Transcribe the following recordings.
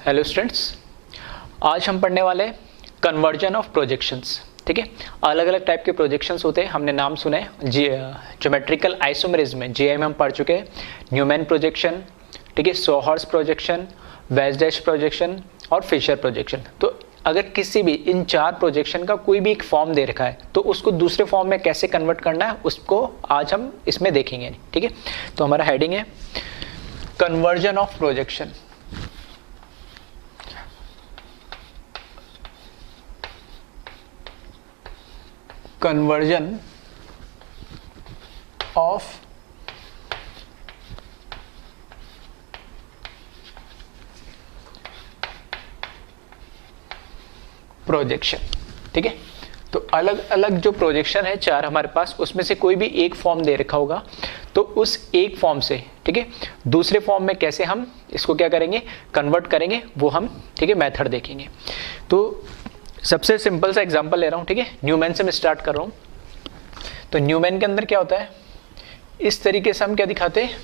Hello students, आज हम पढ़ने वाले कन्वर्जन ऑफ प्रोजेक्शंस। ठीक है, अलग अलग टाइप के प्रोजेक्शंस होते हैं, हमने नाम सुने। ज्योमेट्रिकल आइसोमेरिज्म में जीआई में हम पढ़ चुके हैं न्यूमैन प्रोजेक्शन, ठीक है, सोहर्स प्रोजेक्शन, वेस्डेश प्रोजेक्शन और फिशर प्रोजेक्शन। तो अगर किसी भी इन चार प्रोजेक्शन का कोई भी एक फॉर्म दे रखा है तो उसको दूसरे फॉर्म में कैसे कन्वर्ट करना है उसको आज हम इसमें देखेंगे। ठीक है, तो हमारा हेडिंग है conversion of projection. Conversion of projection. ठीक है, तो अलग अलग जो प्रोजेक्शन है चार हमारे पास, उसमें से कोई भी एक फॉर्म दे रखा होगा तो उस एक फॉर्म से, ठीक है, दूसरे फॉर्म में कैसे हम इसको क्या करेंगे, कन्वर्ट करेंगे, वो हम, ठीक है, मेथड देखेंगे। तो सबसे सिंपल सा एग्जांपल ले रहा हूँ। ठीक है, न्यूमैन से मैं स्टार्ट कर रहा हूँ। तो न्यूमैन के अंदर क्या होता है, इस तरीके से हम क्या दिखाते हैं,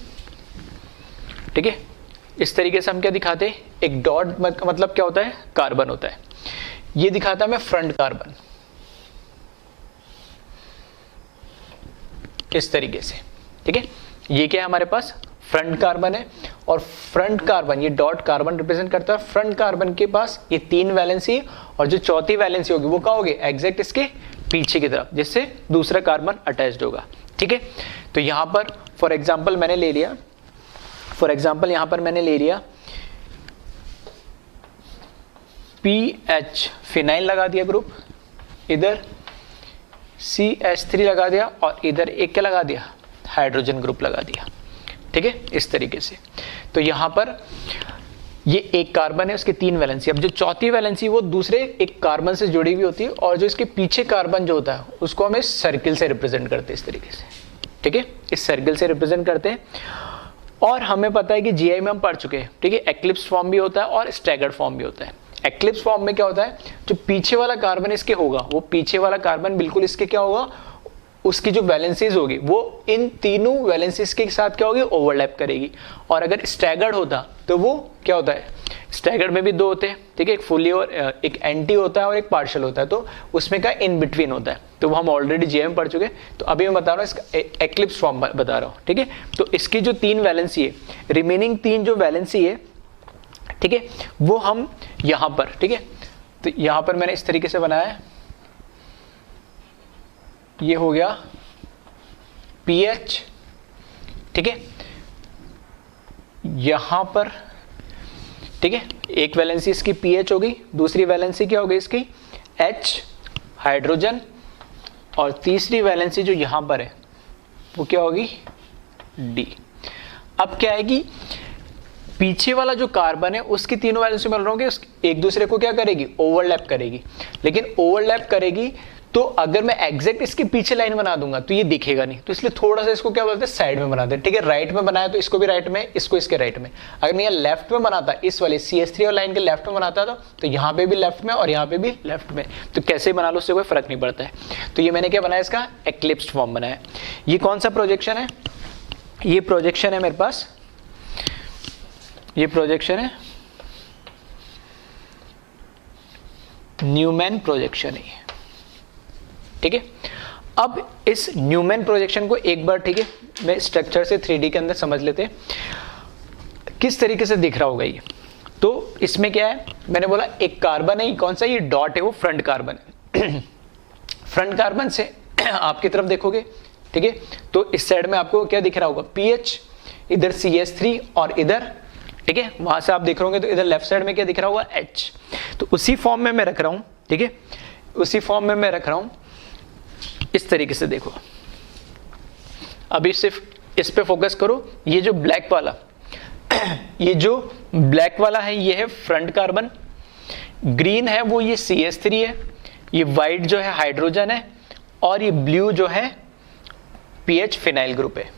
ठीक है, इस तरीके से हम क्या दिखाते हैं, एक डॉट मतलब क्या होता है, कार्बन होता है। ये दिखाता है मैं फ्रंट कार्बन, इस तरीके से। ठीक है, ये क्या है हमारे पास, फ्रंट कार्बन है। और फ्रंट कार्बन, ये डॉट कार्बन रिप्रेजेंट करता है फ्रंट कार्बन के पास ये तीन वैलेंसी, और जो चौथी वैलेंसी होगी वो क्या होगी, एग्जैक्ट इसके पीछे की तरफ, जिससे दूसरा कार्बन अटैच्ड होगा। ठीक है, तो यहां पर फॉर एग्जांपल मैंने ले लिया, यहां पर मैंने ले लिया PH फिनाइल लगा दिया ग्रुप, इधर CH3 लगा दिया, और इधर एक क्या लगा दिया, हाइड्रोजन ग्रुप लगा दिया। ठीक है, इस तरीके से। तो यहां पर ये एक कार्बन है, उसके तीन वैलेंसी। अब जो चौथी वैलेंसी वो दूसरे एक कार्बन से जुड़ी हुई होती है, और जो इसके पीछे कार्बन जो होता है उसको हम इस सर्किल से रिप्रेजेंट करते हैं, इस तरीके से। ठीक है, इस सर्किल से रिप्रेजेंट करते हैं। और हमें पता है कि जीआई में हम पढ़ चुके हैं, ठीक है, एक्लिप्स फॉर्म भी होता है और स्टैगर्ड फॉर्म भी होता है। एक्लिप्स फॉर्म में क्या होता है, जो पीछे वाला कार्बन इसके होगा, वो पीछे वाला कार्बन बिल्कुल इसके क्या होगा, उसकी जो वैलेंसीज होगी वो इन तीनों वैलेंसीज के साथ क्या होगी, ओवरलैप करेगी। और अगर स्टैगर्ड होता तो वो क्या होता है, स्टैगर्ड में भी दो होते हैं, ठीक है, एक फुली और एक एंटी होता है और एक पार्शियल होता है। तो उसमें का इन बिटवीन होता है, तो वो हम ऑलरेडी जीएम पढ़ चुके हैं। तो अभी मैं बता रहा हूँ इसका एक्लिप्स फॉर्म बता रहा हूँ। ठीक है, तो इसकी जो तीन वैलेंसी है, रिमेनिंग तीन जो वैलेंसी है, ठीक है, वो हम यहां पर, ठीक है, तो यहां पर मैंने इस तरीके से बनाया है, ये हो गया PH। ठीक है, यहां पर, ठीक है, एक वैलेंसी इसकी PH होगी, दूसरी वैलेंसी क्या होगी इसकी H हाइड्रोजन, और तीसरी वैलेंसी जो यहां पर है वो क्या होगी D। अब क्या है कि पीछे वाला जो कार्बन है उसकी तीनों वैलेंसी मिल रही होंगे, एक दूसरे को क्या करेगी, ओवरलैप करेगी। लेकिन ओवरलैप करेगी तो अगर मैं एग्जैक्ट इसके पीछे लाइन बना दूंगा तो ये दिखेगा नहीं, तो इसलिए थोड़ा सा इसको क्या बोलते हैं, साइड में बनाते हैं। ठीक है, राइट में बनाया तो इसको भी राइट में, इसको इसके राइट में। अगर मैं यहाँ लेफ्ट में बनाता, इस वाले CH3 और लाइन के लेफ्ट में बनाता था, तो यहाँ पे भी लेफ्ट में और यहाँ पे भी लेफ्ट में, तो कैसे बना लो उससे कोई फर्क नहीं पड़ता है। तो ये मैंने क्या बनाया, इसका एक्लिप्स्ड फॉर्म बनाया। ये कौन सा प्रोजेक्शन है, ये प्रोजेक्शन है मेरे पास, ये प्रोजेक्शन है न्यूमैन प्रोजेक्शन है। ठीक है, अब इस न्यूमैन प्रोजेक्शन को एक बार, ठीक है, मैं स्ट्रक्चर से 3D के अंदर समझ लेते हैं किस तरीके से दिख रहा होगा ये। तो इसमें क्या है, मैंने बोला एक कार्बन है, कौन सा, ये डॉट है, वो फ्रंट कार्बन है। फ्रंट कार्बन से आपकी तरफ देखोगे, ठीक है, तो इस साइड में आपको क्या दिख रहा होगा, PH, इधर CH3, और इधर, ठीक है, वहां से आप देख रहे होंगे तो इधर लेफ्ट साइड में क्या दिख रहा होगा, H। तो उसी फॉर्म में मैं रख रहा हूं, ठीक है, उसी फॉर्म में मैं रख रहा हूं, इस तरीके से देखो। अभी सिर्फ इस पे फोकस करो, ये जो ब्लैक वाला ये जो ब्लैक वाला है ये है फ्रंट कार्बन, ग्रीन है वो ये CH3 है, ये व्हाइट जो है हाइड्रोजन है, और ये ब्लू जो है PH फिनाइल ग्रुप है।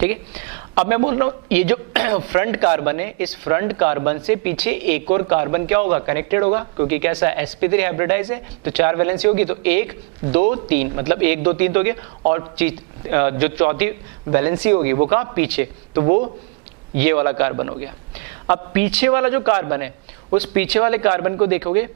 ठीक है, अब मैं बोल रहा हूं ये जो फ्रंट कार्बन है, इस फ्रंट कार्बन से पीछे एक और कार्बन क्या होगा, कनेक्टेड होगा, क्योंकि कैसा sp3 हाइब्रिडाइज है, तो चार वैलेंसी होगी, तो 1 2 3, मतलब 1 2 3 तो हो गया, और जो चौथी वैलेंसी होगी वो कहाँ, पीछे, तो वो ये वाला कार्बन हो गया। अब पीछे वाला जो कार्बन है, उस पीछे वाले कार्बन को देखोगे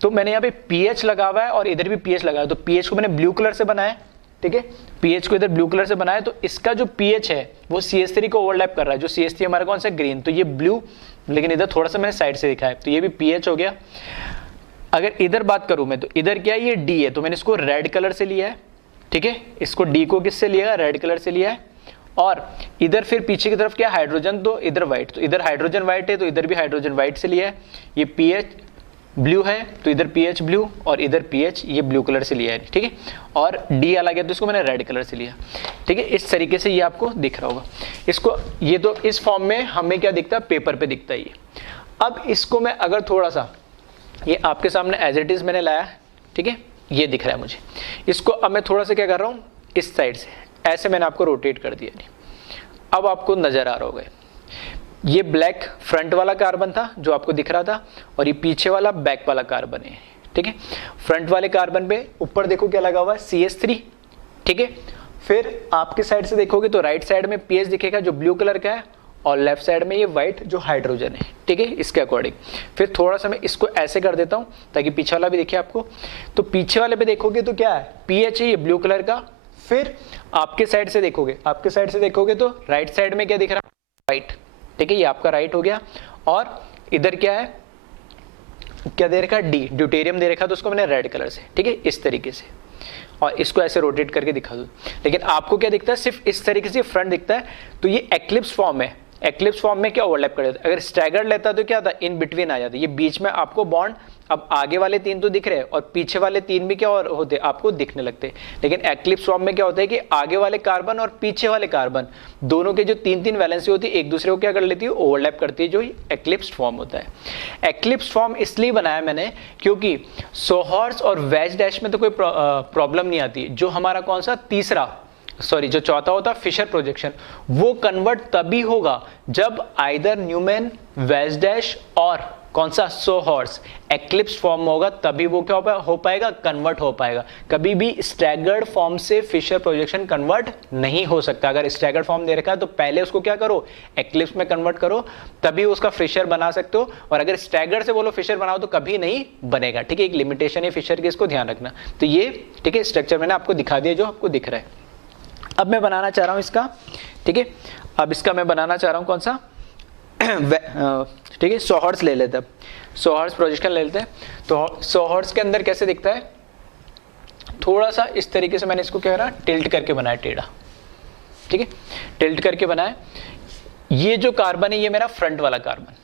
तो मैंने यहाँ पे पीएच लगा हुआ है और इधर भी पीएच लगा है, तो पीएच को मैंने ब्लू कलर से बनाया, ठीक है, पीएच को इधर ब्लू कलर से बनाया, तो इसका जो पीएच है वो CH3 को ओवरलैप कर रहा है, जो CH3 हमारा कौन सा ग्रीन, तो ये ब्लू, लेकिन इधर थोड़ा सा मैंने साइड से दिखाया, तो ये भी पीएच हो गया। अगर इधर बात करूं मैं, तो इधर क्या है, ये डी है, तो मैंने इसको रेड कलर से लिया है, ठीक है, इसको डी को किससे लिया, रेड कलर से लिया है। और इधर फिर पीछे की तरफ क्या, हाइड्रोजन, तो इधर व्हाइट, तो इधर हाइड्रोजन व्हाइट है, तो इधर भी हाइड्रोजन व्हाइट से लिया है। ये पीएच ब्लू है, तो इधर पीएच ब्लू, और इधर पीएच ये ब्लू कलर से लिया है, ठीक है, और डी अलग है तो इसको मैंने रेड कलर से लिया, ठीक है। इस तरीके से ये आपको दिख रहा होगा। इसको ये तो इस फॉर्म में हमें क्या दिखता है, पेपर पे दिखता है ये। अब इसको मैं अगर थोड़ा सा, ये आपके सामने एज इट इज मैंने लाया, ठीक है, ये दिख रहा है मुझे, इसको अब मैं थोड़ा सा क्या कर रहा हूँ, इस साइड से ऐसे मैंने आपको रोटेट कर दिया। नहीं, अब आपको नजर आ रहा होगा, ये ब्लैक फ्रंट वाला कार्बन था जो आपको दिख रहा था, और ये पीछे वाला बैक वाला कार्बन है, ठीक है। फ्रंट वाले कार्बन पे ऊपर देखो क्या लगा हुआ है, CH3, ठीक है। फिर आपके साइड से देखोगे तो राइट साइड में पीएच दिखेगा जो ब्लू कलर का है, और लेफ्ट साइड में ये व्हाइट जो हाइड्रोजन है, ठीक है, इसके अकॉर्डिंग। फिर थोड़ा सा मैं इसको ऐसे कर देता हूं ताकि पीछे वाला भी दिखे आपको। तो पीछे वाले पे देखोगे तो क्या है, पीएच है ये ब्लू कलर का। फिर आपके साइड से देखोगे, आपके साइड से देखोगे तो राइट साइड में क्या दिख रहा है, व्हाइट, ठीक है, ये आपका राइट हो गया। और इधर क्या है, क्या दे रखा है, डी, ड्यूटेरियम दे रखा, तो उसको मैंने रेड कलर से, ठीक है, इस तरीके से। और इसको ऐसे रोटेट करके दिखा दो। लेकिन आपको क्या दिखता है, सिर्फ इस तरीके से फ्रंट दिखता है, तो ये एक्लिप्स फॉर्म है। एक्लिप्स फॉर्म में क्या ओवरलैप कर देता है, अगर स्टैगर्ड लेता तो क्या था, इन बिटवीन आ जाता, ये बीच में आपको बॉन्ड, अब आगे वाले 3 तो दिख रहे हैं और पीछे वाले 3 भी क्या और होते आपको दिखने लगते। लेकिन एक्लिप्स फॉर्म में क्या होता है कि आगे वाले कार्बन और पीछे वाले कार्बन दोनों के जो 3-3 वैलेंसी होती है एक दूसरे को क्या कर लेती है, ओवरलैप करती है, जो एक्लिप्स फॉर्म होता है। एक्लिप्स फॉर्म इसलिए बनाया मैंने क्योंकि सोहर्स और वेज डैश में तो कोई प्रॉब्लम नहीं आती। जो हमारा कौन सा जो चौथा होता है फिशर प्रोजेक्शन, वो कन्वर्ट तभी होगा जब आइदर न्यूमैन, वेज डैश और कौन सा सोहर्स एक्लिप्स फॉर्म होगा, तभी वो क्या हो पाएगा, कन्वर्ट हो पाएगा। कभी भी स्टैगर्ड फॉर्म से फिशर प्रोजेक्शन कन्वर्ट नहीं हो सकता। अगर स्टैगर्ड फॉर्म दे रखा है तो पहले उसको क्या करो, एक्लिप्स में कन्वर्ट करो, तभी उसका फिशर बना सकते हो। और अगर स्टैगर्ड से बोलो फिशर बनाओ तो कभी नहीं बनेगा, ठीक है। एक लिमिटेशन है फिशर की, इसको ध्यान रखना। तो ये ठीक है, स्ट्रक्चर मैंने आपको दिखा दिया जो आपको दिख रहा है। अब मैं बनाना चाह रहा हूं इसका, ठीक है, अब इसका मैं बनाना चाह रहा हूं कौन सा, ठीक है, सोहर्स ले लेते हैं, सोहर्स प्रोजेक्शन ले लेते हैं। तो सोहर्स के अंदर कैसे दिखता है, थोड़ा सा इस तरीके से मैंने इसको क्या करा, टिल्ट करके बनाया, टेढ़ा, ठीक है, टिल्ट करके बनाया। ये जो कार्बन है ये मेरा फ्रंट वाला कार्बन,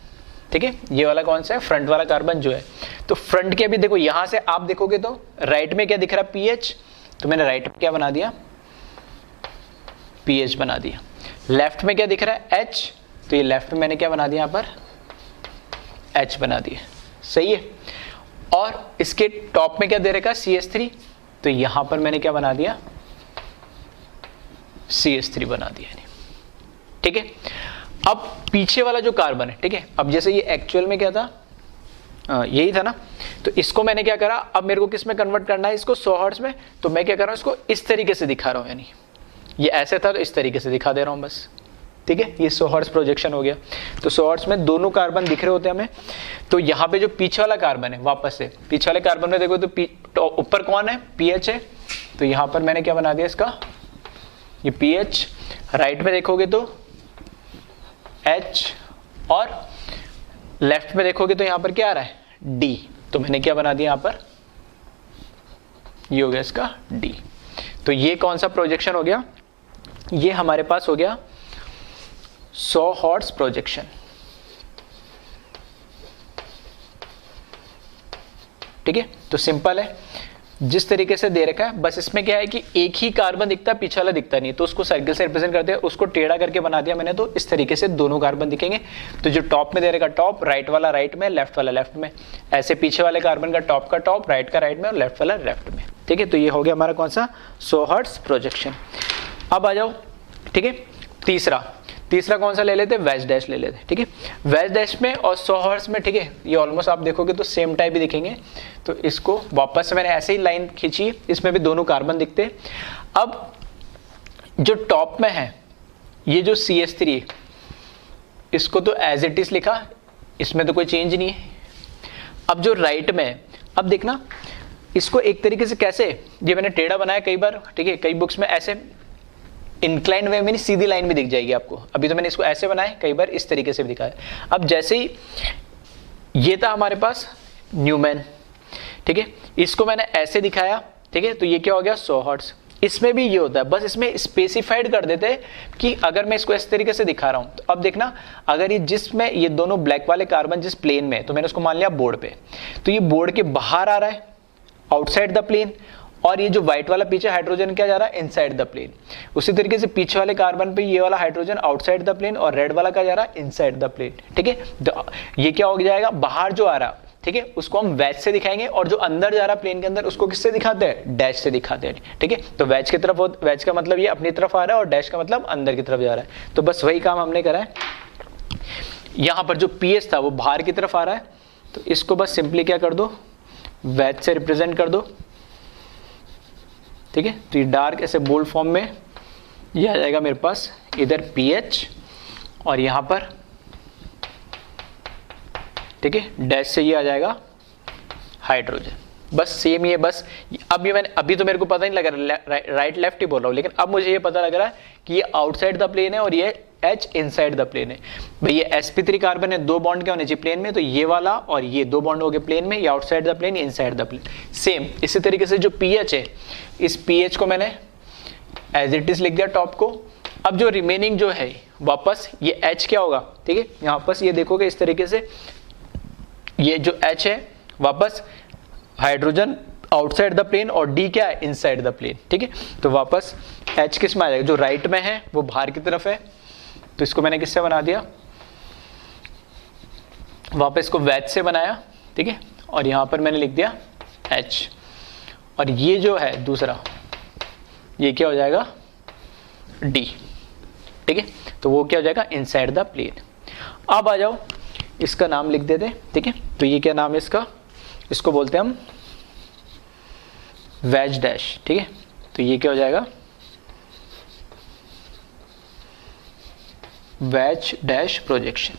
ठीक है, ये वाला कौन सा है, फ्रंट वाला कार्बन जो है। तो फ्रंट के भी देखो, यहां से आप देखोगे तो राइट में क्या दिख रहा है, पीएच, तो मैंने राइट में क्या बना दिया, पीएच बना दिया। लेफ्ट में क्या दिख रहा है, एच, तो ये लेफ्ट में मैंने क्या बना दिया, यहाँ पर एच बना दिया, सही है। और इसके टॉप में क्या दे रखा है, CH3, तो यहां पर मैंने क्या बना दिया, CH3 बना दिया, ठीक है। अब पीछे वाला जो कार्बन है, ठीक है, अब जैसे ये एक्चुअल में क्या था, यही था ना, तो इसको मैंने क्या करा, अब मेरे को किस में कन्वर्ट करना है, इसको सोहर्स में। तो मैं क्या कर रहा हूं, इसको इस तरीके से दिखा रहा हूं, यानी ये ऐसे था तो इस तरीके से दिखा दे रहा हूं बस, ठीक है। ये सोहर्स प्रोजेक्शन हो गया। तो सोहर्स में दोनों कार्बन दिख रहे होते हैं हमें। तो यहाँ पे जो पीछे वाला कार्बन है, वापस से पीछे वाले कार्बन में देखो तो ऊपर कौन है, पीएच है, तो यहाँ पर मैंने क्या बना दिया इसका, ये पीएच। राइट में देखोगे तो एच, और लेफ्ट में देखोगे तो यहाँ पर क्या आ रहा है, डी, तो मैंने क्या बना दिया यहाँ पर, ये हो गया इसका डी। तो ये कौन सा प्रोजेक्शन हो गया, ये हमारे पास हो गया सोहर्स प्रोजेक्शन, ठीक है। तो सिंपल है, जिस तरीके से दे रखा है, बस इसमें क्या है कि एक ही कार्बन दिखता है, पीछे वाला दिखता नहीं, तो उसको सर्कल से रिप्रेजेंट करते हैं, उसको टेढ़ा करके बना दिया मैंने। तो इस तरीके से दोनों कार्बन दिखेंगे। तो जो टॉप में दे रखा टॉप, राइट वाला राइट में, लेफ्ट वाला लेफ्ट में, ऐसे पीछे वाले कार्बन का टॉप, राइट का राइट में और लेफ्ट वाला लेफ्ट में, ठीक है। तो ये हो गया हमारा कौन सा, सोहर्स प्रोजेक्शन। अब आ जाओ, ठीक है, तीसरा कौन सा ले लेते, वेज डैश ले लेते, ठीक है। वेज डैश में और सोहर्स में, ठीक है, ये ऑलमोस्ट आप देखोगे तो सेम टाइप ही दिखेंगे। तो इसको वापस से मैंने ऐसे ही लाइन खींची, इसमें भी दोनों कार्बन दिखते हैं। अब जो टॉप में है, ये जो CH3, इसको तो एज इट इज लिखा, इसमें तो कोई चेंज नहीं है। अब जो राइट में है, अब देखना इसको एक तरीके से कैसे, ये मैंने टेढ़ा बनाया कई बार, ठीक है, कई बुक्स में ऐसे इंक्लाइन वे में नहीं, सीधी लाइन में दिख जाएगी आपको। अभी तो मैंने इसको ऐसे बनाया, कई बार इस तरीके से भी दिखाया। अब जैसे ही ये था हमारे पास न्यूमैन, ठीक है, इसको मैंने ऐसे दिखाया, ठीक है, तो ये क्या हो गया 100 हर्ट्ज। इसमें भी ये होता है, बस इसमें स्पेसिफाइड कर देते हैं कि अगर मैं इसको इस तरीके से दिखा रहा हूं, तो अब देखना अगर ये जिसमें ये दोनों ब्लैक वाले कार्बन जिस प्लेन में, तो मैंने उसको मान लिया बोर्ड पे, तो ये बोर्ड के बाहर आ रहा है आउटसाइड द प्लेन, और ये जो व्हाइट वाला पीछे हाइड्रोजन क्या जा रहा है इनसाइड द प्लेन। उसी तरीके से पीछे वाले कार्बन पे ये वाला हाइड्रोजन आउटसाइड द प्लेन और रेड वाला क्या जा रहा है इनसाइड द प्लेन, ठीक है। तो ये क्या हो जाएगा, बाहर जो आ रहा, ठीक है, उसको हम वैज से दिखाएंगे, और जो अंदर जा रहा प्लेन के अंदर उसको किससे दिखाते हैं, डैश से दिखाते हैं, ठीक है। तो वैज की तरफ, वैज का मतलब ये अपनी तरफ आ रहा है और डैश का मतलब अंदर की तरफ जा रहा है। तो बस वही काम हमने करा है। यहां पर जो पीएच था वो बाहर की तरफ आ रहा है, तो इसको बस सिंपली क्या कर दो, वैज से रिप्रेजेंट कर दो, ठीक है। तो ये डार्क ऐसे बोल्ड फॉर्म में ये आ जाएगा मेरे पास, इधर पीएच और यहां पर, ठीक है, डैश से ये आ जाएगा हाइड्रोजन। बस सेम ये, बस अब ये मैंने, अभी तो मेरे को पता नहीं लग रहा, राइट लेफ्ट ही बोल रहा हूँ, लेकिन अब मुझे ये पता लग रहा है कि ये आउटसाइड द प्लेन है और ये H इनसाइड द प्लेन है। भाई ये sp3 कार्बन है, 2 बॉन्ड क्या होने चाहिए प्लेन में, तो ये वाला और ये 2 बॉन्ड हो गए प्लेन में, ये आउटसाइड द प्लेन, ये इनसाइड द प्लेन। सेम इसी तरीके से जो पीएच है, इस पीएच को मैंने एज इट इज लिख दिया टॉप को। अब जो रिमेनिंग जो है वापस ये H क्या होगा, ठीक है, यहाँ वापस ये देखोगे इस तरीके से, ये जो H है वापस हाइड्रोजन आउटसाइड द प्लेन और D क्या है इनसाइड द प्लेन, ठीक है। तो वापस H किस में आ जाएगा, जो राइट में है वो बाहर की तरफ है, तो इसको मैंने किससे बना दिया, वापस इसको वैज से बनाया, ठीक है, और यहां पर मैंने लिख दिया H, और ये जो है दूसरा ये क्या हो जाएगा D, ठीक है। तो वो क्या हो जाएगा इनसाइड द प्लेन। अब आ जाओ इसका नाम लिख देते, ठीक है। तो ये क्या नाम है इसका, इसको बोलते हैं हम वैज डैश, ठीक है। तो ये क्या हो जाएगा वैज डैश प्रोजेक्शन।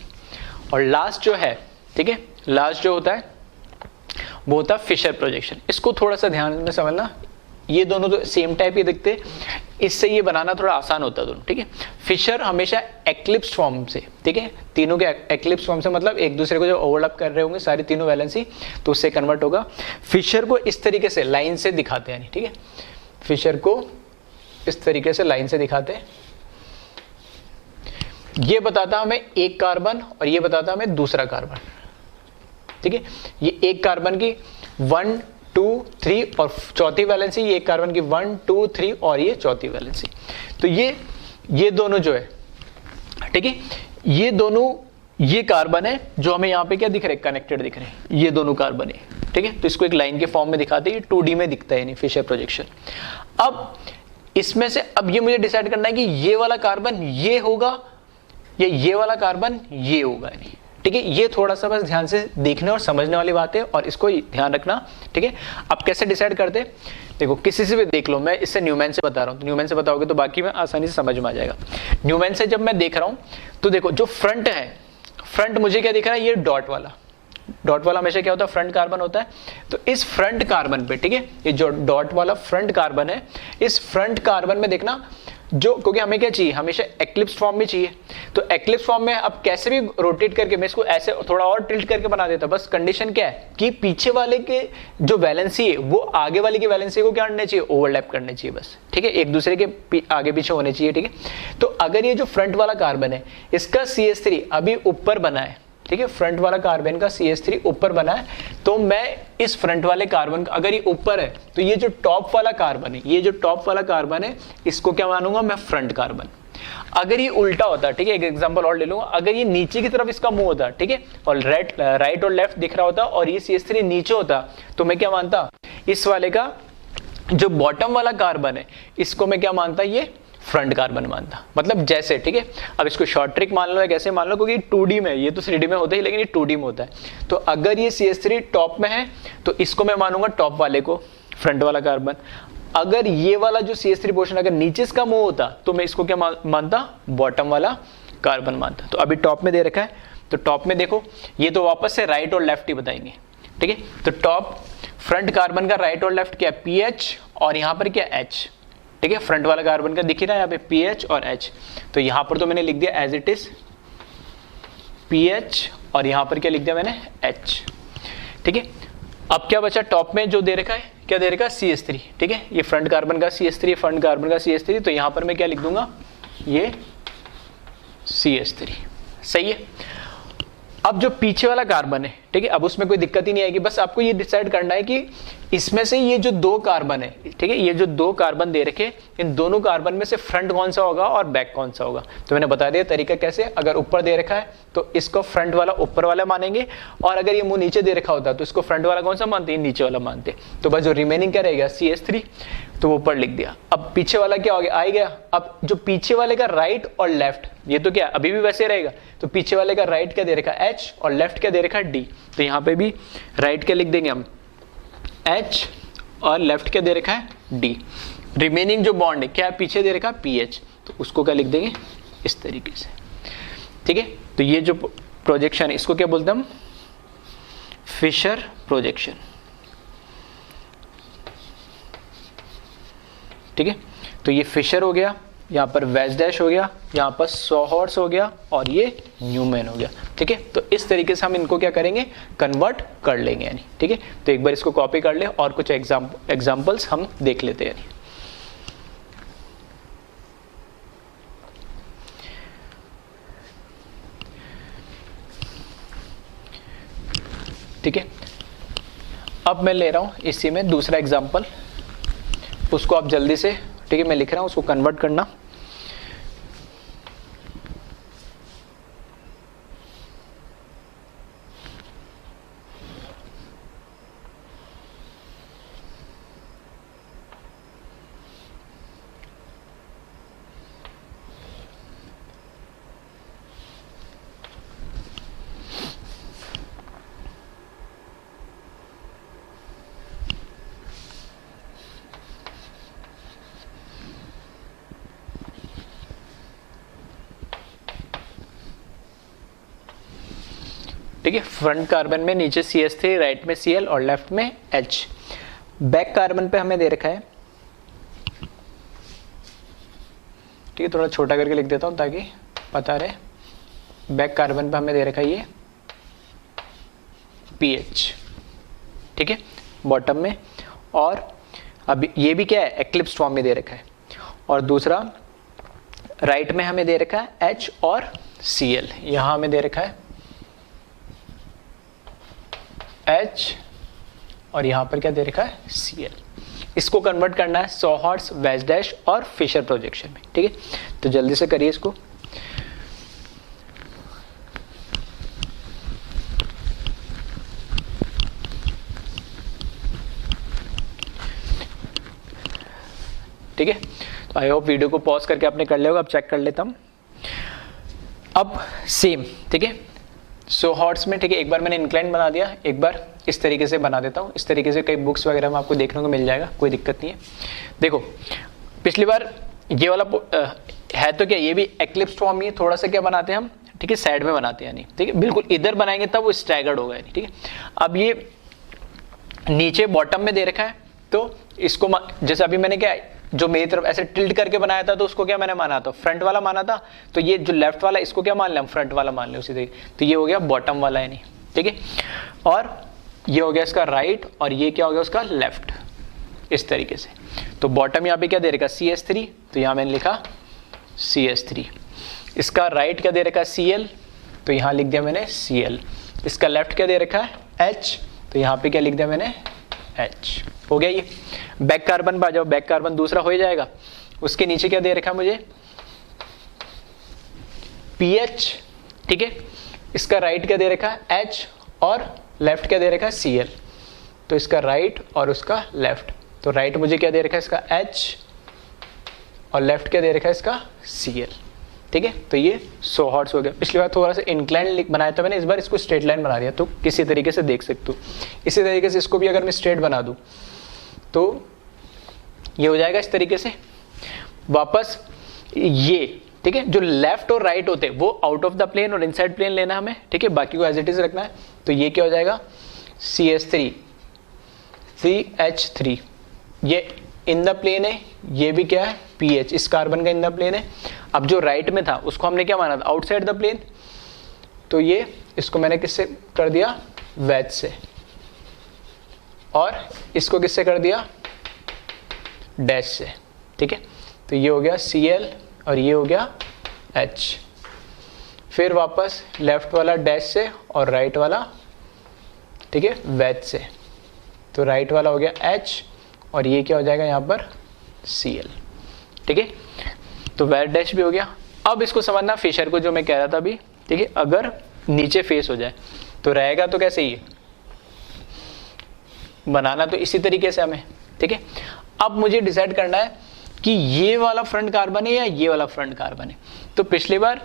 और लास्ट जो है, ठीक है, लास्ट जो होता है वो होता है फिशर प्रोजेक्शन। इसको थोड़ा सा ध्यान में समझना, ये दोनों तो सेम टाइप ही दिखते, इससे ये बनाना थोड़ा आसान होता है दोनों, ठीक है। फिशर हमेशा एक्लिप्स फॉर्म से, ठीक है, तीनों के एक्लिप्स फॉर्म से मतलब एक दूसरे को जो ओवरलैप कर रहे होंगे सारी तीनों वैलेंसी, तो उससे कन्वर्ट होगा। फिशर को इस तरीके से लाइन से दिखाते हैं, ठीक है, फिशर को इस तरीके से लाइन से दिखाते हैं। ये बताता हमें एक कार्बन और ये बताता हमें दूसरा कार्बन, ठीक है। ये एक कार्बन की 1 2 3 और चौथी वैलेंसी, ये एक कार्बन की 1 2 3 और ये चौथी वैलेंसी। तो ये दोनों जो है, ठीक है, ये दोनों ये कार्बन है जो हमें यहाँ पे क्या दिख रहे हैं, कनेक्टेड दिख रहे हैं, ये दोनों कार्बन है, ठीक है। तो इसको एक लाइन के फॉर्म में दिखाते हैं, 2D में दिखता है नहीं फिशर प्रोजेक्शन। अब इसमें से अब ये मुझे डिसाइड करना है कि ये वाला कार्बन ये होगा या ये वाला कार्बन ये होगा नहीं, ठीक है। ये थोड़ा सा बस ध्यान से देखने और समझने वाली बात है और इसको ध्यान रखना, ठीक है। अब कैसे डिसाइड करते, देखो किसी से भी देख लो, मैं इससे न्यूमैन से बता रहा हूँ, तो न्यूमैन से बताओगे तो बाकी में आसानी से समझ में आ जाएगा। न्यूमैन से जब मैं देख रहा हूँ तो देखो जो फ्रंट है, फ्रंट मुझे क्या दिख रहा है, ये डॉट वाला हमेशा क्या होता है फ्रंट कार्बन होता है। तो इस फ्रंट कार्बन पे, ठीक है, ये जो डॉट वाला फ्रंट कार्बन है, इस फ्रंट कार्बन में देखना जो, क्योंकि हमें क्या चाहिए हमेशा एक्लिप्स फॉर्म में चाहिए, तो एक्लिप्स फॉर्म में अब कैसे भी रोटेट करके मैं इसको ऐसे थोड़ा और टिल्ट करके बना देता। बस कंडीशन क्या है कि पीछे वाले के जो वैलेंसी है वो आगे वाले की वैलेंसी को क्या करना चाहिए, ओवरलैप करने चाहिए बस, ठीक है, एक दूसरे के आगे पीछे होने चाहिए, ठीक है। तो अगर ये जो फ्रंट वाला कार्बन है इसका CH3 अभी ऊपर बना है, ठीक है, फ्रंट वाला कार्बन का CH3 ऊपर बना है, तो मैं इस फ्रंट वाले कार्बन का, अगर ये ऊपर है तो ये जो टॉप वाला कार्बन है, ये जो टॉप वाला कार्बन है इसको क्या मानूंगा मैं फ्रंट कार्बन। अगर ये उल्टा होता, ठीक है, एक एग्जांपल और ले लूंगा, अगर ये नीचे की तरफ इसका मुंह होता, ठीक है, और राइट और लेफ्ट दिख रहा होता और ये CH3 नीचे होता, तो मैं क्या मानता, इस वाले का जो बॉटम वाला कार्बन है इसको मैं क्या मानता, ये फ्रंट कार्बन मानता। मतलब जैसे, ठीक है, अब इसको शॉर्ट ट्रिक मान लो या कैसे मान लो, क्योंकि 2D में, ये तो 3D में होता है लेकिन ये 2D में होता है। तो अगर ये CH3 टॉप में है तो इसको मैं मानूंगा टॉप वाले को, फ्रंट वाला कार्बन। अगर ये वाला जो CH3 पोर्शन अगर नीचे इसका मुंह होता तो मैं इसको क्या मानता, बॉटम वाला कार्बन मानता। तो अभी टॉप में दे रखा है, तो टॉप में देखो ये तो वापस से राइट और लेफ्ट ही बताएंगे, ठीक है। तो टॉप फ्रंट कार्बन का राइट और लेफ्ट क्या है, PH और यहाँ पर क्या H, ठीक है। फ्रंट वाला कार्बन का दिख ही रहा है यहाँ पे PH और H, तो यहाँ पर तो मैंने लिख दिया एज इट इज PH और यहाँ पर क्या लिख दिया मैंने H, ठीक है। अब क्या बचा टॉप में जो दे रखा है, क्या दे रखा है CH3, ठीक है। ये फ्रंट कार्बन का CH3, फ्रंट कार्बन का CH3, तो यहाँ पर मैं क्या लिख दूंगा, ये CH3, सही है। अब जो पीछे वाला कार्बन है, ठीक है, अब उसमें कोई दिक्कत ही नहीं आएगी, बस आपको ये डिसाइड करना है कि इसमें से ये जो दो कार्बन है, ठीक है, ये जो दो कार्बन दे रखे, इन दोनों कार्बन में से फ्रंट कौन सा होगा और बैक कौन सा होगा। तो मैंने बता दिया तरीका कैसे, अगर ऊपर दे रखा है तो इसको फ्रंट वाला ऊपर वाला मानेंगे, और अगर ये मुंह नीचे दे रखा होता तो इसको फ्रंट वाला कौन सा मानते हैं, नीचे वाला मानते। तो बस जो रिमेनिंग क्या रहेगा CH3, तो वो ऊपर लिख दिया। अब पीछे वाला क्या हो गया, आ गया। अब जो पीछे वाले का राइट और लेफ्ट, ये तो क्या अभी भी वैसे रहेगा, तो पीछे वाले का राइट क्या दे रखा है H और लेफ्ट क्या दे रखा है D, तो यहाँ पे भी राइट क्या लिख देंगे हम H और लेफ्ट क्या दे रखा है D। रिमेनिंग जो बॉन्ड है क्या है, पीछे दे रखा है PH, तो उसको क्या लिख देंगे इस तरीके से, ठीक है। तो ये जो प्रोजेक्शन है इसको क्या बोलते हैं हम, फिशर प्रोजेक्शन, ठीक है। तो ये फिशर हो गया, यहाँ पर वेज डैश हो गया, यहाँ पर सोहर्स हो गया, और ये न्यूमैन हो गया, ठीक है। तो इस तरीके से हम इनको क्या करेंगे, कन्वर्ट कर लेंगे यानी, ठीक है। तो एक बार इसको कॉपी कर ले और कुछ एग्जाम्पल्स हम देख लेते हैं। ठीक है, अब मैं ले रहा हूं इसी में दूसरा एग्जाम्पल, उसको आप जल्दी से, ठीक है, मैं लिख रहा हूं उसको कन्वर्ट करना। ठीक है, फ्रंट कार्बन में नीचे CH3, राइट में Cl और लेफ्ट में H। बैक कार्बन पे हमें दे रखा है, ठीक है, थोड़ा छोटा करके लिख देता हूं ताकि पता रहे। बैक कार्बन पे हमें दे रखा है ये PH, ठीक है, बॉटम में, और अब ये भी क्या है, एक्लिप्स फॉर्म में दे रखा है। और दूसरा राइट में हमें दे रखा है H और Cl, यहां हमें दे रखा है H और यहां पर क्या दे रखा है Cl। इसको कन्वर्ट करना है सोहर्स, वेज डैश और फिशर प्रोजेक्शन में, ठीक है। तो जल्दी से करिए इसको। ठीक है, तो आई होप वीडियो को पॉज करके आपने कर लिया होगा, अब चेक कर लेता हूँ। अब सेम, ठीक है, सोहर्स में, ठीक है, एक बार मैंने इंक्लाइन बना दिया, एक बार इस तरीके से बना देता हूँ। इस तरीके से कई बुक्स वगैरह में आपको देखने को मिल जाएगा, कोई दिक्कत नहीं है। देखो पिछली बार ये वाला है तो क्या, ये भी एक्लिप्स फॉर्म ही, थोड़ा सा क्या बनाते हैं हम, ठीक है, साइड में बनाते हैं नहीं, ठीक है, बिल्कुल इधर बनाएंगे तब वो स्टैगर्ड होगा नहीं, ठीक है। अब ये नीचे बॉटम में दे रखा है, तो इसको जैसे अभी मैंने क्या जो मेरी तरफ ऐसे टिल्ट करके बनाया था, तो उसको क्या मैंने माना था, फ्रंट वाला माना था। तो ये जो लेफ्ट वाला, इसको क्या मान लें हम, फ्रंट वाला मान लें उसी तरीके। तो ये हो गया बॉटम वाला है नहीं, ठीक है। और ये हो गया इसका राइट, और ये क्या हो गया उसका लेफ्ट, इस तरीके से। तो बॉटम यहाँ पे क्या दे रखा CH3, तो यहाँ मैंने लिखा CH3। इसका राइट क्या दे रखा है Cl, तो यहाँ लिख दिया मैंने Cl। इसका लेफ्ट क्या दे रखा है H, तो यहाँ पे क्या लिख दिया मैंने H। हो गया ये। बैक कार्बन पर आ जाओ, बैक कार्बन दूसरा हो जाएगा। उसके नीचे क्या दे रखा है मुझे PH, ठीक है। इसका राइट क्या दे रखा है H और लेफ्ट क्या दे रखा है Cl। तो इसका राइट और उसका लेफ्ट, तो राइट मुझे क्या दे रखा है इसका H और लेफ्ट क्या दे रखा है इसका Cl, ठीक है। तो ये सोहर्स हो गया। पिछली बार थोड़ा सा इंक्लाइन बनाया था मैंने, इस बार इसको स्ट्रेट लाइन बना दिया, तो किसी तरीके से देख सकते हो। इसी तरीके से इसको भी अगर मैं स्ट्रेट बना दूं तो ये हो जाएगा इस तरीके से। वापस ये ठीक है। जो लेफ्ट और राइट होते हैं वो आउट ऑफ द प्लेन और इनसाइड प्लेन लेना हमें, ठीक है, बाकी को एज इट इज रखना है। तो ये क्या हो जाएगा, CH3 CH3, ये इन द प्लेन है, ये भी क्या है PH, इस कार्बन का इन द प्लेन है। अब जो राइट में था उसको हमने क्या माना था, आउटसाइड द प्लेन, तो ये इसको मैंने किससे कर दिया, वेज से, और इसको किससे कर दिया, डैश से, ठीक है। तो ये हो गया Cl और ये हो गया H। फिर वापस लेफ्ट वाला डैश से और राइट वाला, ठीक है, वेज से, तो राइट वाला हो गया H और ये क्या हो जाएगा यहाँ पर Cl, ठीक है। तो वेज डैश भी हो गया। अब इसको समझना फिशर को जो मैं कह रहा था अभी, ठीक है, अगर नीचे फेस हो जाए तो रहेगा तो कैसे, ये बनाना तो इसी तरीके से हमें, ठीक है। अब मुझे डिसाइड करना है कि ये वाला फ्रंट कार्बन है या ये वाला फ्रंट कार्बन है। तो पिछली बार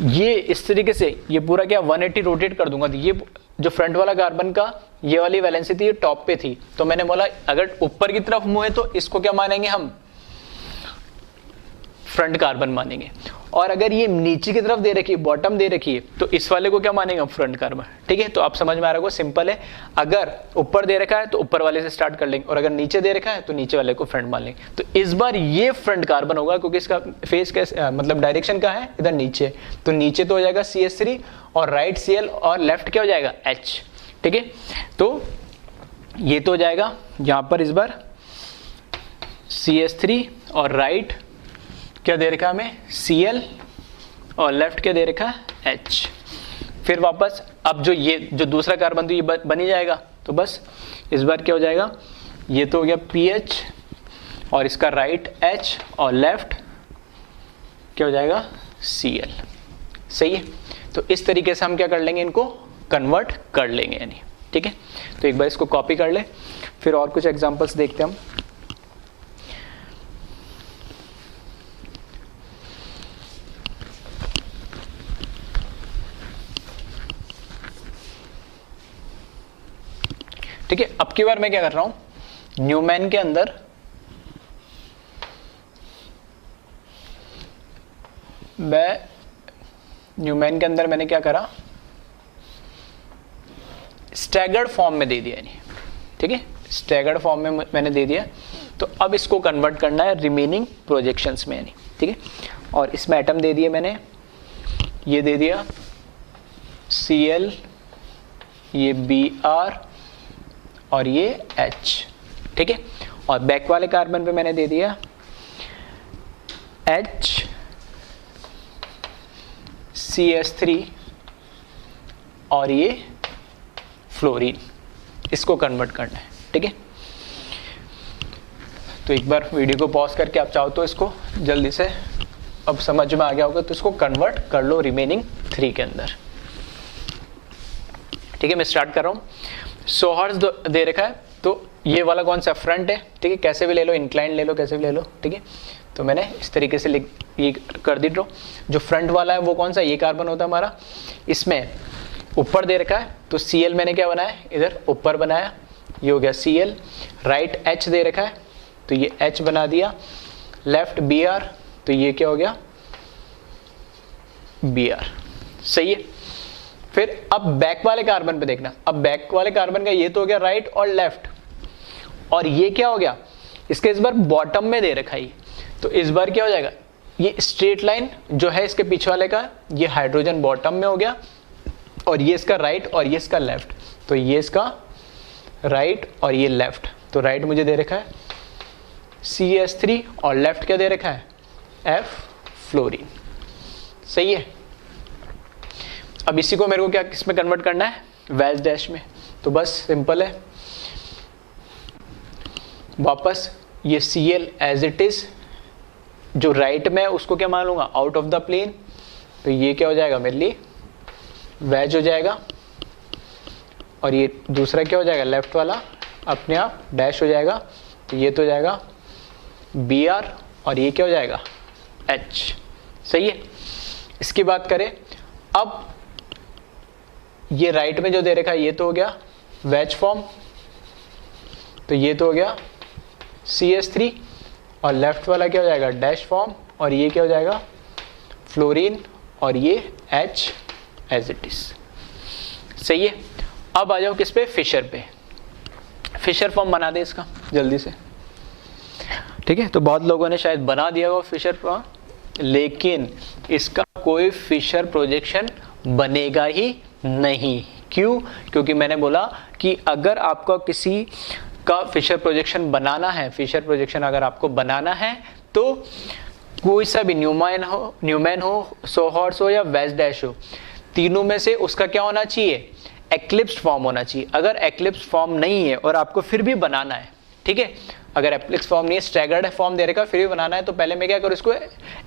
ये इस तरीके से ये पूरा क्या 180 रोटेट कर दूंगा, तो ये जो फ्रंट वाला कार्बन का ये वाली वैलेंसी थी, ये टॉप पे थी, तो मैंने बोला अगर ऊपर की तरफ मुंह है तो इसको क्या मानेंगे हम, फ्रंट कार्बन मानेंगे, और अगर ये नीचे की तरफ दे रखी है, बॉटम दे रखी है, तो इस वाले को क्या मानेंगे हम, फ्रंट कार्बन, ठीक है। तो आप समझ में आ रहा होगा, सिंपल है, अगर ऊपर दे रखा है तो ऊपर वाले से स्टार्ट कर लेंगे, और अगर नीचे दे रखा है तो नीचे वाले को फ्रंट मान लेंगे। तो इस बार ये फ्रंट कार्बन होगा क्योंकि इसका फेस कैसे, मतलब डायरेक्शन का है इधर नीचे, तो नीचे तो हो जाएगा CH3 और राइट Cl और लेफ्ट क्या हो जाएगा H, ठीक है। तो ये तो हो जाएगा यहां पर इस बार CH3 और राइट क्या दे रखा है हमें Cl और लेफ्ट क्या दे रखा है H। फिर वापस अब जो दूसरा कार्बन तो ये बन ही जाएगा, तो बस इस बार क्या हो जाएगा, ये तो हो गया PH और इसका राइट H और लेफ्ट क्या हो जाएगा Cl, सही है। तो इस तरीके से हम क्या कर लेंगे, इनको कन्वर्ट कर लेंगे यानी, ठीक है। तो एक बार इसको कॉपी कर ले, फिर और कुछ एग्जांपल्स देखते हैं हम। ठीक है, अब की बार मैं क्या कर रहा हूं, न्यूमैन के अंदर मैंने क्या करा, स्टैगर्ड फॉर्म में दे दिया, यानी ठीक है, स्टैगर्ड फॉर्म में मैंने दे दिया। तो अब इसको कन्वर्ट करना है रिमेनिंग प्रोजेक्शंस में, यानी ठीक है। और इसमें एटम दे दिए मैंने, ये दे दिया Cl, ये Br और ये H, ठीक है। और बैक वाले कार्बन पे मैंने दे दिया H, CH3 और ये फ्लोरीन, इसको कन्वर्ट करना है, ठीक है। तो एक बार वीडियो को पॉज करके आप चाहो तो इसको जल्दी से, अब समझ में आ गया होगा, तो इसको कन्वर्ट कर लो रिमेनिंग 3 के अंदर, ठीक है। मैं स्टार्ट कर रहा हूँ। सोहर्स दे रखा है, तो ये वाला कौन सा फ्रंट है, ठीक है, कैसे भी ले लो, इंक्लाइन ले लो, कैसे भी ले लो, ठीक है। तो मैंने इस तरीके से ये कर दी ड्रॉ। जो फ्रंट वाला है वो कौन सा, ये कार्बन होता है हमारा, इसमें ऊपर दे रखा है, तो Cl मैंने क्या बनाया, इधर ऊपर बनाया, ये हो गया Cl। राइट H दे रखा है, तो ये H बना दिया। लेफ्ट Br, तो ये क्या हो गया Br, सही है। फिर अब बैक वाले कार्बन पे देखना, अब बैक वाले कार्बन का ये तो हो गया राइट और लेफ्ट, और ये क्या हो गया, इसके इस बार बॉटम में दे रखा है, तो इस बार क्या हो जाएगा, ये स्ट्रेट लाइन जो है इसके पीछे वाले का, ये हाइड्रोजन बॉटम में हो गया, और ये इसका राइट और ये इसका लेफ्ट, तो ये इसका राइट और ये लेफ्ट। तो राइट मुझे दे रखा है CH3 और लेफ्ट क्या दे रखा है F, फ्लोरीन, सही है। अब इसी को मेरे को क्या किस में कन्वर्ट करना है, वेज डैश में। तो बस सिंपल है, वापस ये Cl एज इट इज, जो राइट में है उसको क्या मान लूंगा, आउट ऑफ द प्लेन, तो ये क्या हो जाएगा मेरे लिए वेज हो जाएगा, और ये दूसरा क्या हो जाएगा लेफ्ट वाला अपने आप डैश हो जाएगा, तो ये तो हो जाएगा Br और ये क्या हो जाएगा H, सही है। इसकी बात करें, अब ये राइट में जो दे रखा है ये तो हो गया वेज फॉर्म, तो ये तो हो गया CH3, और लेफ्ट वाला क्या हो जाएगा डैश फॉर्म, और ये क्या हो जाएगा फ्लोरीन और ये H एज इट इज। सही है। अब आ जाओ किस पे, फिशर पे। फिशर फॉर्म बना दे इसका जल्दी से, ठीक है। तो बहुत लोगों ने शायद बना दिया होगा फिशर फॉर्म, लेकिन इसका कोई फिशर प्रोजेक्शन बनेगा ही नहीं। क्यों? क्योंकि मैंने बोला कि अगर आपको किसी का फिशर प्रोजेक्शन बनाना है, फिशर प्रोजेक्शन अगर आपको बनाना है तो कोई सा भी न्यूमैन हो, सोहॉर्स हो या वेज डैश हो, तीनों में से उसका क्या होना चाहिए, एक्लिप्स्ड फॉर्म होना चाहिए। अगर एक्लिप्स्ड फॉर्म नहीं है और आपको फिर भी बनाना है, ठीक है, अगर एक्लिप्स फॉर्म नहीं है, स्टैगर्ड फॉर्म दे रखा फिर भी बनाना है, तो पहले मैं क्या करूँ, इसको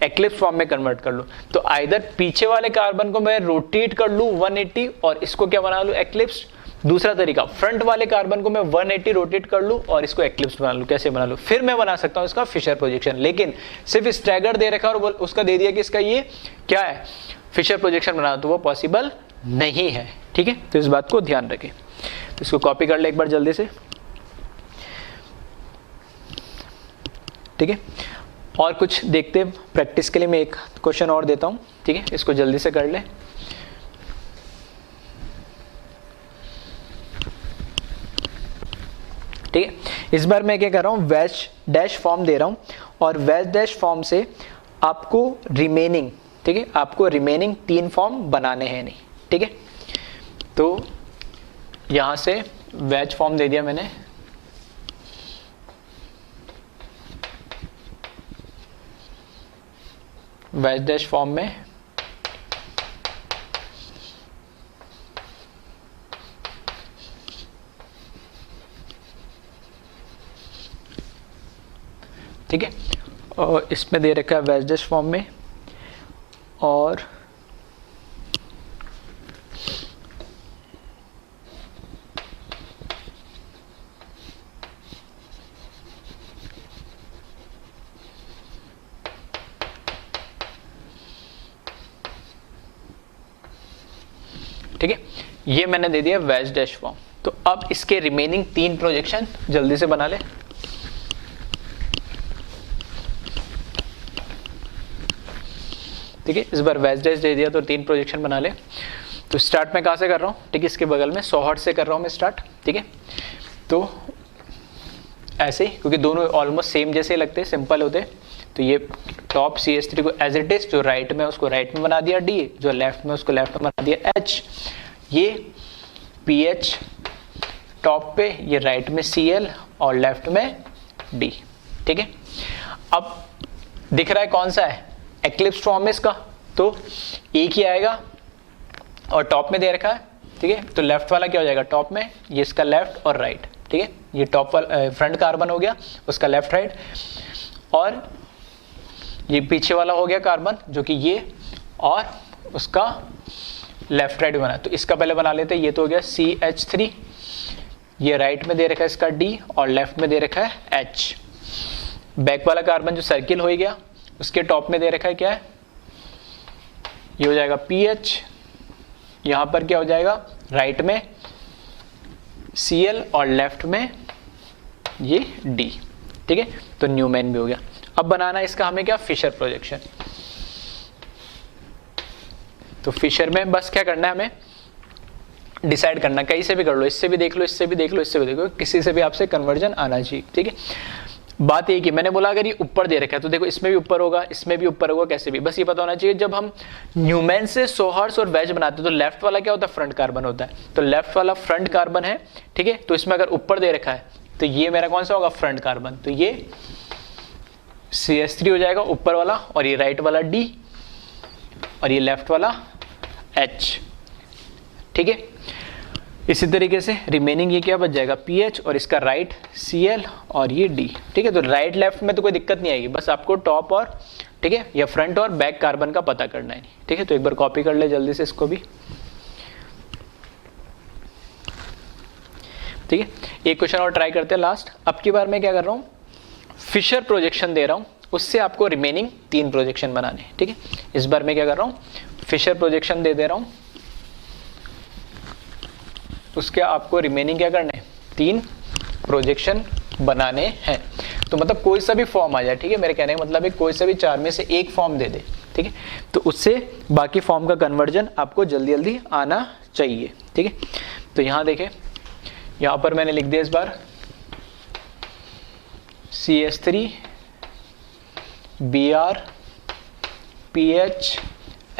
एक्लिप्स फॉर्म में कन्वर्ट कर लूँ। तो आइदर पीछे वाले कार्बन को मैं रोटेट कर लूँ 180 और इसको क्या बना लूँ, एक्लिप्स। दूसरा तरीका, फ्रंट वाले कार्बन को मैं 180 रोटेट कर लूँ और इसको एक्लिप्स बना लूँ। कैसे बना लूँ, फिर मैं बना सकता हूँ इसका फिशर प्रोजेक्शन। लेकिन सिर्फ स्टैगर्ड दे रखा और उसका दे दिया कि इसका ये क्या है, फिशर प्रोजेक्शन बनाना, तो वो पॉसिबल नहीं है, ठीक है। तो इस बात को ध्यान रखें। तो इसको कॉपी कर ले एक बार जल्दी से, ठीक है। और कुछ देखते हैं प्रैक्टिस के लिए, मैं एक क्वेश्चन और देता हूं, ठीक है, इसको जल्दी से कर ले। ठीक है, इस बार मैं क्या कर रहा हूं, वेज डैश फॉर्म दे रहा हूं और वेज डैश फॉर्म से आपको रिमेनिंग, ठीक है, आपको रिमेनिंग 3 फॉर्म बनाने हैं नहीं, ठीक है। तो यहां से वेज फॉर्म दे दिया मैंने, वेज डैश फॉर्म में ठीक है, और इसमें दे रखा है वेज डैश फॉर्म में, और ठीक है, ये मैंने दे दिया वेज डैश फॉर्म। तो अब इसके रिमेनिंग 3 प्रोजेक्शन जल्दी से बना ले। ठीक है, इस बार वेज डैश दे दिया तो 3 प्रोजेक्शन बना ले। तो स्टार्ट मैं कहाँ से कर रहा हूँ, ठीक है, इसके बगल में सोहर्ट से कर रहा हूँ मैं स्टार्ट, ठीक है। तो ऐसे ही, क्योंकि दोनों ऑलमोस्ट सेम जैसे लगते हैं, सिंपल होते हैं, तो ये टॉप CH3 को एज इट इज, जो राइट में उसको राइट में बना दिया D, जो लेफ्ट में उसको लेफ्ट में बना दिया H। ये PH टॉप पे, ये राइट में Cl और लेफ्ट में D, ठीक है। अब दिख रहा है कौन सा है, एक्लिप्स फॉर्म है इसका, तो एक ही आएगा और टॉप में दे रखा है, ठीक है। तो लेफ्ट वाला क्या हो जाएगा, टॉप में, ये इसका लेफ्ट और राइट, ठीक है। ये टॉप वाला फ्रंट कार्बन हो गया, उसका लेफ्ट राइट, और ये पीछे वाला हो गया कार्बन जो कि ये, और उसका लेफ्ट राइट बना। तो इसका पहले बना लेते हैं, ये तो हो गया CH3, ये राइट में दे रखा है इसका D और लेफ्ट में दे रखा है H। बैक वाला कार्बन जो सर्किल हो गया, उसके टॉप में दे रखा है क्या है, ये हो जाएगा PH, यहाँ पर क्या हो जाएगा, राइट में Cl और लेफ्ट में ये D, ठीक है। तो न्यूमैन भी हो गया। अब बनाना इसका हमें क्या, फिशर प्रोजेक्शन। तो फिशर में बस क्या करना है, हमें डिसाइड करना, कहीं से भी कर लो, इससे भी देख लो, इससे भी देख लो, इससे भी देखो, किसी से भी आपसे कन्वर्जन आना चाहिए, ठीक है। बात ये कि मैंने बोला अगर ये ऊपर दे रखा है तो देखो इसमें भी ऊपर होगा, इसमें भी ऊपर होगा, कैसे भी, बस ये पता होना चाहिए। जब हम न्यूमैन से सोहर्स और वेज बनाते हैं तो लेफ्ट वाला क्या होता है, फ्रंट कार्बन होता है, तो लेफ्ट वाला फ्रंट कार्बन है, ठीक है। तो इसमें अगर ऊपर दे रखा है तो ये मेरा कौन सा होगा, फ्रंट कार्बन, तो ये CH3 हो जाएगा ऊपर वाला, और ये राइट वाला D और ये लेफ्ट वाला H, ठीक है। इसी तरीके से रिमेनिंग ये क्या बच जाएगा, PH और इसका राइट Cl और ये D, ठीक है। तो राइट लेफ्ट में तो कोई दिक्कत नहीं आएगी, बस आपको टॉप और, ठीक है, या फ्रंट और बैक कार्बन का पता करना है, ठीक है। तो एक बार कॉपी कर ले जल्दी से इसको भी, ठीक है। एक क्वेश्चन और ट्राई करते हैं लास्ट। अब की बार मैं क्या कर रहा हूँ, फिशर प्रोजेक्शन दे रहा हूँ, उससे आपको रिमेनिंग 3 प्रोजेक्शन बनाने हैं, ठीक है। इस बार मैं क्या कर रहा हूँ, फिशर प्रोजेक्शन दे रहा हूँ, उसके आपको रिमेनिंग क्या करने हैं, 3 प्रोजेक्शन बनाने हैं। तो मतलब कोई सा भी फॉर्म आ जाए, ठीक है, मेरे कहने का मतलब है कोई सा भी 4 में से एक फॉर्म दे दे, ठीक ठीक है। तो उससे बाकी फॉर्म का कन्वर्जन आपको जल्दी जल्दी आना चाहिए, ठीक है। तो यहाँ देखें, यहाँ पर मैंने लिख दिया इस बार CH3 Br PH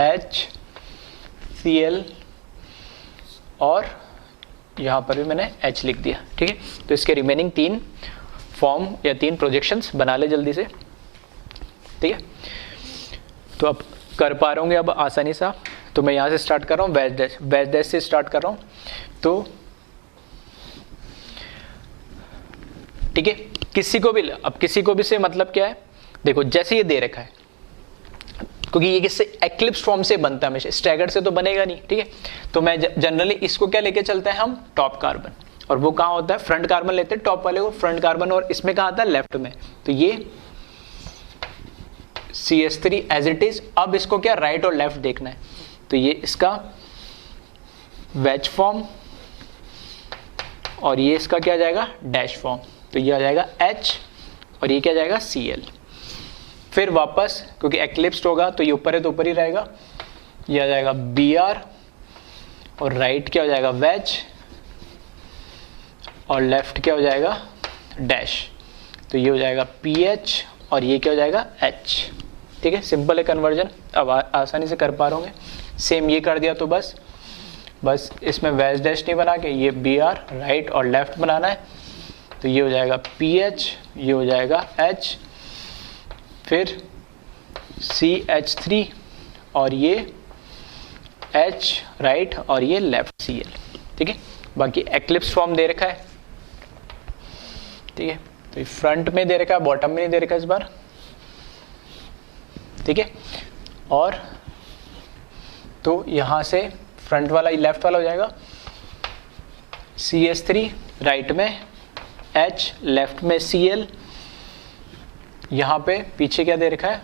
H Cl और यहाँ पर भी मैंने H लिख दिया, ठीक है। तो इसके रिमेनिंग 3 फॉर्म या 3 प्रोजेक्शंस बना ले जल्दी से, ठीक है। तो अब कर पा रहे होंगे अब आसानी से। तो मैं यहाँ से स्टार्ट कर रहा हूँ, बैच डैश से स्टार्ट कर रहा हूँ। तो ठीक है, किसी को भी से मतलब क्या है, देखो जैसे ये दे रखा है, क्योंकि ये किससे एक्लिप्स फॉर्म से बनता है हमेशा, स्टैगर्ड से तो बनेगा नहीं, ठीक है। तो मैं जनरली इसको क्या लेके चलते हैं हम, टॉप कार्बन, और वो कहाँ होता है, फ्रंट कार्बन लेते हैं टॉप वाले को, फ्रंट कार्बन, और इसमें कहाँ आता है, लेफ्ट में। तो ये CH3 एज इट इज। अब इसको क्या राइट और लेफ्ट देखना है, तो ये इसका वेज फॉर्म और ये इसका क्या जाएगा, डैश फॉर्म। तो ये आ जाएगा H और ये क्या जाएगा, Cl। फिर वापस क्योंकि एक्लिप्स्ड होगा तो ये ऊपर है तो ऊपर ही रहेगा, ये आ जाएगा Br और राइट क्या हो जाएगा, वेज, और लेफ्ट क्या हो जाएगा, डैश। तो ये हो जाएगा PH और ये क्या हो जाएगा, H, ठीक है। सिंपल है कन्वर्जन, अब आसानी से कर पा रहे होंगे। सेम ये कर दिया तो बस इसमें वेज डैश नहीं बना के ये Br राइट और लेफ्ट बनाना है। तो ये हो जाएगा PH, ये हो जाएगा H, फिर CH3 और ये H राइट और ये लेफ्ट Cl, ठीक है। बाकी एक्लिप्स फॉर्म दे रखा है, ठीक है। तो फ्रंट में दे रखा है, बॉटम में नहीं दे रखा इस बार, ठीक है। और तो यहाँ से फ्रंट वाला लेफ्ट वाला हो जाएगा CH3 राइट में, H लेफ्ट में Cl, यहाँ पे पीछे क्या दे रखा है,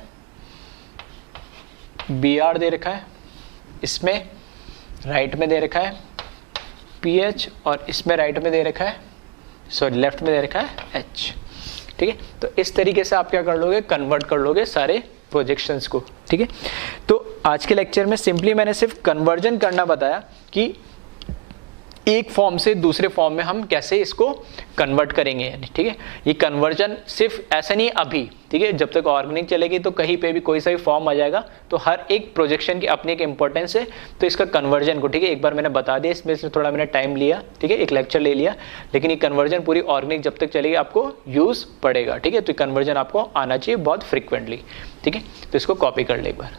Br दे रखा है, इसमें राइट में दे रखा है PH और इसमें राइट में दे रखा है, सॉरी लेफ्ट में दे रखा है H, ठीक है। तो इस तरीके से आप क्या कर लोगे, कन्वर्ट कर लोगे सारे प्रोजेक्शंस को, ठीक है। तो आज के लेक्चर में सिंपली मैंने सिर्फ कन्वर्जन करना बताया कि एक फॉर्म से दूसरे फॉर्म में हम कैसे इसको कन्वर्ट करेंगे, यानी ठीक है। ये कन्वर्जन सिर्फ ऐसा नहीं अभी, ठीक है, जब तक ऑर्गेनिक चलेगी तो कहीं पे भी कोई सा भी फॉर्म आ जाएगा, तो हर एक प्रोजेक्शन की अपनी एक इंपॉर्टेंस है। तो इसका कन्वर्जन को, ठीक है, एक बार मैंने बता दिया, इसमें से थोड़ा मैंने टाइम लिया, ठीक है, एक लेक्चर ले लिया, लेकिन ये कन्वर्जन पूरी ऑर्गेनिक जब तक चलेगी आपको यूज पड़ेगा, ठीक है। तो कन्वर्जन आपको आना चाहिए बहुत फ्रिक्वेंटली, ठीक है। तो इसको कॉपी कर ले एक बार।